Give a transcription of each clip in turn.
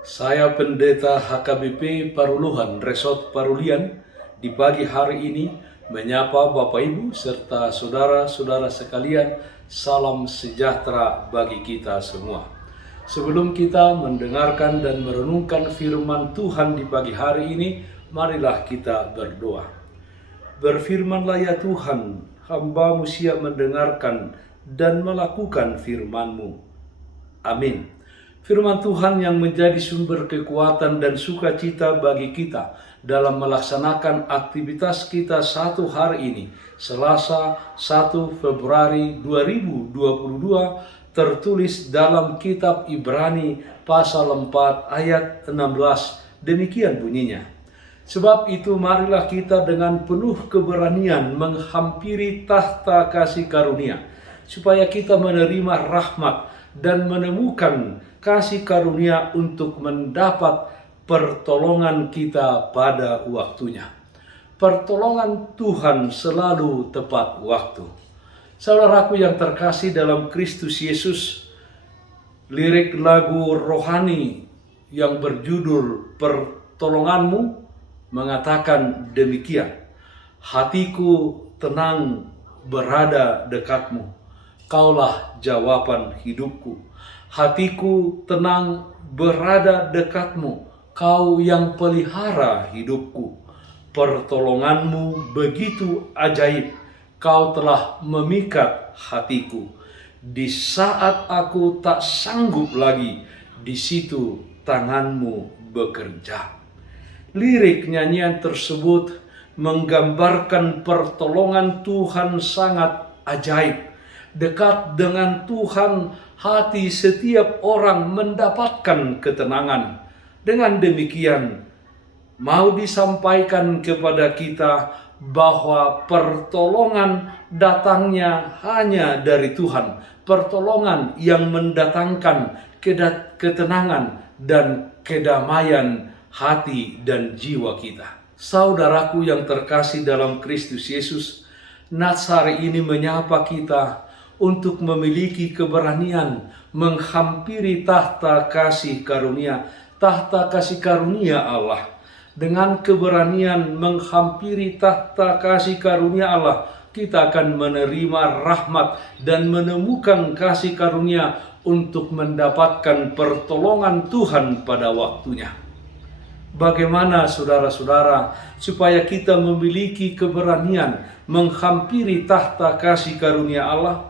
Saya Pendeta HKBP Paruluhan Resort Parulian di pagi hari ini menyapa Bapak Ibu serta saudara-saudara sekalian, salam sejahtera bagi kita semua. Sebelum kita mendengarkan dan merenungkan firman Tuhan di pagi hari ini, marilah kita berdoa. Berfirmanlah ya Tuhan, hamba-Mu siap mendengarkan dan melakukan firman-Mu. Amin. Firman Tuhan yang menjadi sumber kekuatan dan sukacita bagi kita dalam melaksanakan aktivitas kita satu hari ini, Selasa 1 Februari 2022, tertulis dalam kitab Ibrani pasal 4 ayat 16, demikian bunyinya. Sebab itu marilah kita dengan penuh keberanian menghampiri tahta kasih karunia, supaya kita menerima rahmat dan menemukan kasih karunia untuk mendapat pertolongan kita pada waktunya. Pertolongan Tuhan selalu tepat waktu. Saudaraku yang terkasih dalam Kristus Yesus, lirik lagu rohani yang berjudul Pertolonganmu mengatakan demikian. Hatiku tenang berada dekatmu, kaulah jawaban hidupku. Hatiku tenang berada dekatmu, kau yang pelihara hidupku. Pertolonganmu begitu ajaib, kau telah memikat hatiku. Di saat aku tak sanggup lagi, di situ tanganmu bekerja. Lirik nyanyian tersebut menggambarkan pertolongan Tuhan sangat ajaib. Dekat dengan Tuhan, hati setiap orang mendapatkan ketenangan. Dengan demikian, mau disampaikan kepada kita bahwa pertolongan datangnya hanya dari Tuhan. Pertolongan yang mendatangkan ketenangan dan kedamaian hati dan jiwa kita. Saudaraku yang terkasih dalam Kristus Yesus, Nats hari ini menyapa kita untuk memiliki keberanian menghampiri tahta kasih karunia Allah. Dengan keberanian menghampiri tahta kasih karunia Allah, kita akan menerima rahmat dan menemukan kasih karunia untuk mendapatkan pertolongan Tuhan pada waktunya. Bagaimana saudara-saudara supaya kita memiliki keberanian menghampiri tahta kasih karunia Allah?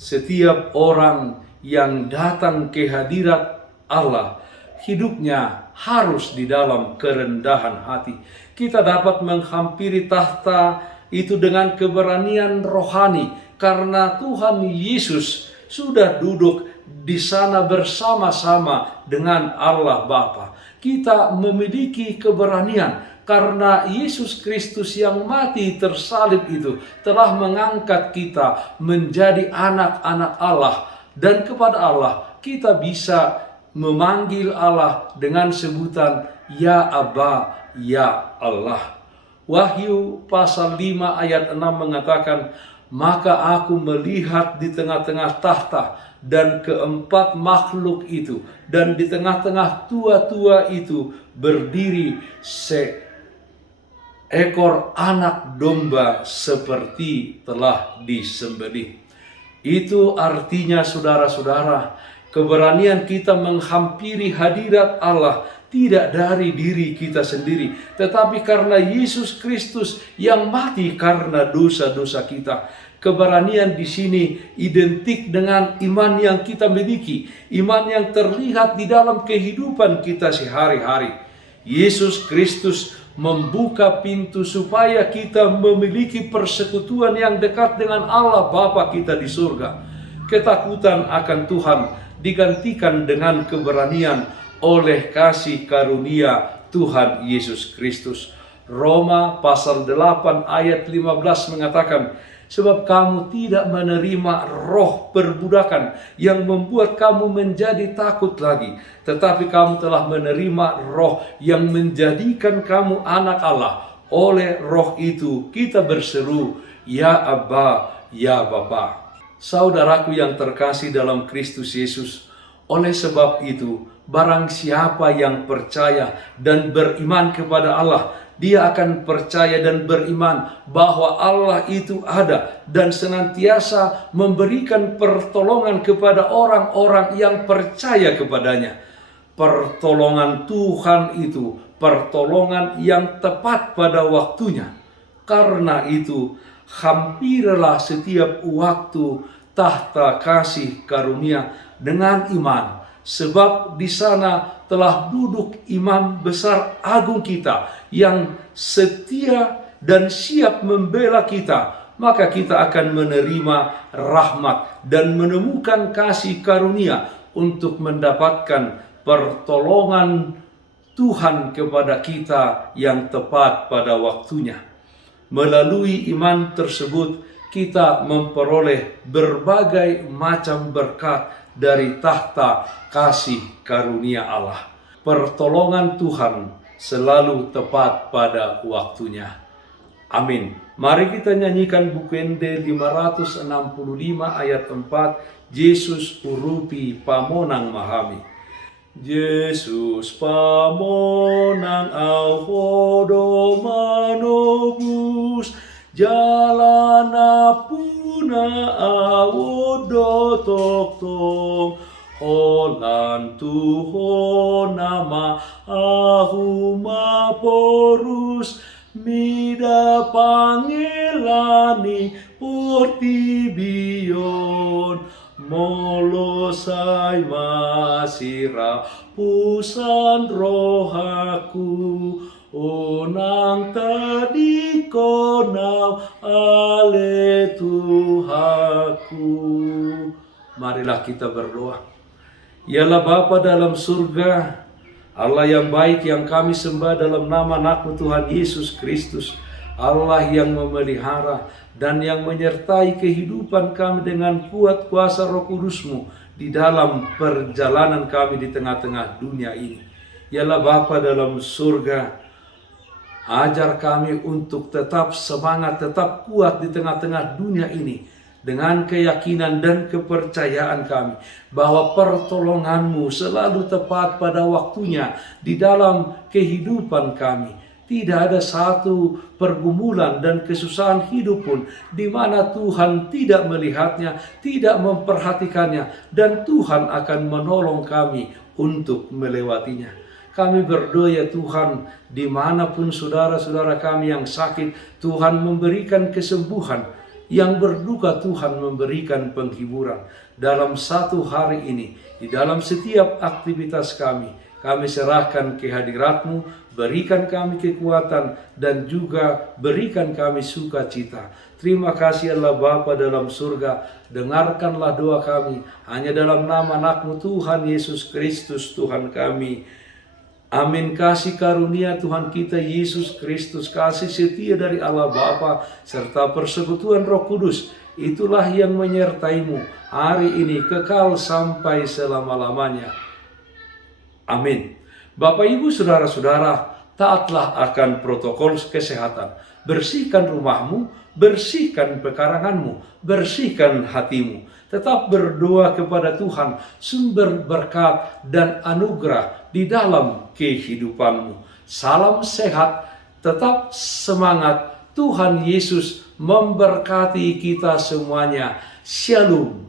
Setiap orang yang datang ke hadirat Allah, hidupnya harus di dalam kerendahan hati. Kita dapat menghampiri tahta itu dengan keberanian rohani, karena Tuhan Yesus sudah duduk di sana bersama-sama dengan Allah Bapa. Kita memiliki keberanian karena Yesus Kristus yang mati tersalib itu telah mengangkat kita menjadi anak-anak Allah, dan kepada Allah kita bisa memanggil Allah dengan sebutan Ya Aba, Ya Allah. Wahyu pasal 5 ayat 6 mengatakan, maka aku melihat di tengah-tengah tahta dan keempat makhluk itu, dan di tengah-tengah tua-tua itu berdiri seekor anak domba seperti telah disembelih. Itu artinya saudara-saudara, keberanian kita menghampiri hadirat Allah tidak dari diri kita sendiri, tetapi karena Yesus Kristus yang mati karena dosa-dosa kita. Keberanian di sini identik dengan iman yang kita miliki, iman yang terlihat di dalam kehidupan kita sehari-hari. Yesus Kristus membuka pintu supaya kita memiliki persekutuan yang dekat dengan Allah Bapa kita di surga. Ketakutan akan Tuhan digantikan dengan keberanian oleh kasih karunia Tuhan Yesus Kristus. Roma pasal 8 ayat 15 mengatakan, sebab kamu tidak menerima roh perbudakan yang membuat kamu menjadi takut lagi, tetapi kamu telah menerima roh yang menjadikan kamu anak Allah. Oleh roh itu kita berseru, Ya Aba, Ya Bapa. Saudaraku yang terkasih dalam Kristus Yesus, Oleh sebab itu, barang siapa yang percaya dan beriman kepada Allah, dia akan percaya dan beriman bahwa Allah itu ada dan senantiasa memberikan pertolongan kepada orang-orang yang percaya kepadanya. Pertolongan Tuhan itu pertolongan yang tepat pada waktunya. Karena itu, hampirilah setiap waktu tahta kasih karunia dengan iman, sebab di sana telah duduk imam besar agung kita yang setia dan siap membela kita. Maka kita akan menerima rahmat dan menemukan kasih karunia untuk mendapatkan pertolongan Tuhan kepada kita yang tepat pada waktunya. Melalui iman tersebut, kita memperoleh berbagai macam berkat dari tahta kasih karunia Allah. Pertolongan Tuhan selalu tepat pada waktunya. Amin. Mari kita nyanyikan Bukende 565 ayat 4, Yesus urupi pamonang mahami. Yesus pamonang au hodo manobus, jalan apuna au do tok tong, holan Tuhan nama ahuma porus, mida pangelani portibion, molosai masira pusan rohaku, onang tadi konau ale Tuhaku. Marilah kita berdoa. Yalah Bapa dalam surga, Allah yang baik yang kami sembah dalam nama anak-Mu Tuhan Yesus Kristus, Allah yang memelihara dan yang menyertai kehidupan kami dengan kuat kuasa Roh Kudus-Mu di dalam perjalanan kami di tengah-tengah dunia ini. Yalah Bapa dalam surga, ajar kami untuk tetap semangat, tetap kuat di tengah-tengah dunia ini, dengan keyakinan dan kepercayaan kami bahwa pertolongan-Mu selalu tepat pada waktunya di dalam kehidupan kami. Tidak ada satu pergumulan dan kesusahan hidup pun di mana Tuhan tidak melihatnya, tidak memperhatikannya, dan Tuhan akan menolong kami untuk melewatinya. Kami berdoa ya Tuhan, dimanapun saudara-saudara kami yang sakit, Tuhan memberikan kesembuhan. Yang berduka Tuhan memberikan penghiburan. Dalam satu hari ini, di dalam setiap aktivitas kami serahkan kehadirat-Mu, berikan kami kekuatan dan juga berikan kami sukacita. Terima kasih Allah Bapa dalam surga, dengarkanlah doa kami hanya dalam nama anak-Mu Tuhan Yesus Kristus Tuhan kami. Amin. Kasih karunia Tuhan kita Yesus Kristus, kasih setia dari Allah Bapa serta persekutuan Roh Kudus, itulah yang menyertai-Mu hari ini kekal sampai selama-lamanya. Amin. Bapak Ibu saudara-saudara, taatlah akan protokol kesehatan. Bersihkan rumahmu, bersihkan pekaranganmu, bersihkan hatimu. Tetap berdoa kepada Tuhan, sumber berkat dan anugerah di dalam kehidupanmu. Salam sehat, tetap semangat. Tuhan Yesus memberkati kita semuanya. Shalom.